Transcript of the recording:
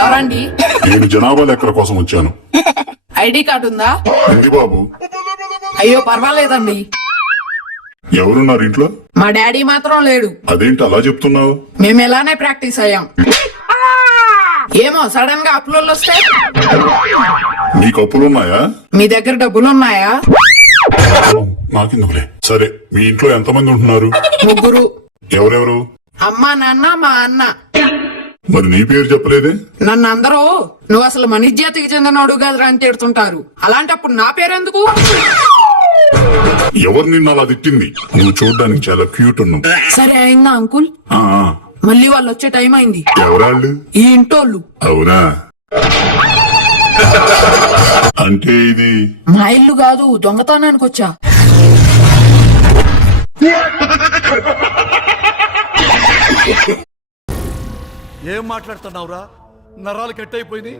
ఎవరండి? నేను జనాభా లెక్కల కోసం వచ్చాను. ఐడి కార్డు ఉందా? ఉంది బాబు? అయ్యో పర్వాలేదండి. ఎవరున్నారు ఇంట్లో? మా డాడీ మాత్రం లేడు. అదేంటి అలా చెప్తున్నావు? మేము ఎలానే ప్రాక్టీస్ అయ్యాం. ఏమో సడన్గా అప్లోడ్లు వస్తే? నీకు అప్పులున్నాయా? మీ దగ్గర డబ్బులు ఉన్నాయా నాకెందుకులే? సరే మీ ఇంట్లో ఎంతమంది ఉంటున్నారు? ముగ్గురు. ఎవరెవరు? అమ్మ నాన్న మా అన్న. మరి నీ పేరు చెప్పలేదే? నన్ను అందరూ నువ్వు అసలు మనిజ్యాతికి చెందినోడు కదరా అని తిడుతుంటారు. అలాంటప్పుడు నా పేరెందుకు? ఎవరు నిన్ను అలా తిట్టింది? నువ్వు చూడడానికి చాలా క్యూట్ ఉన్నావు. సరే అయిందా అంకుల్? ఆ, ఆ, మళ్ళీ వాళ్ళు వచ్చే టైం అయింది. ఎవరాళ్ళు? ఈ ఇంటోళ్ళు. అవునా? అంటే ఇది? మా ఇల్లు కాదు దొంగతనానికి వచ్చా. ఏం మాట్లాడుతున్నావురా? నరాలు కట్టయిపోయింది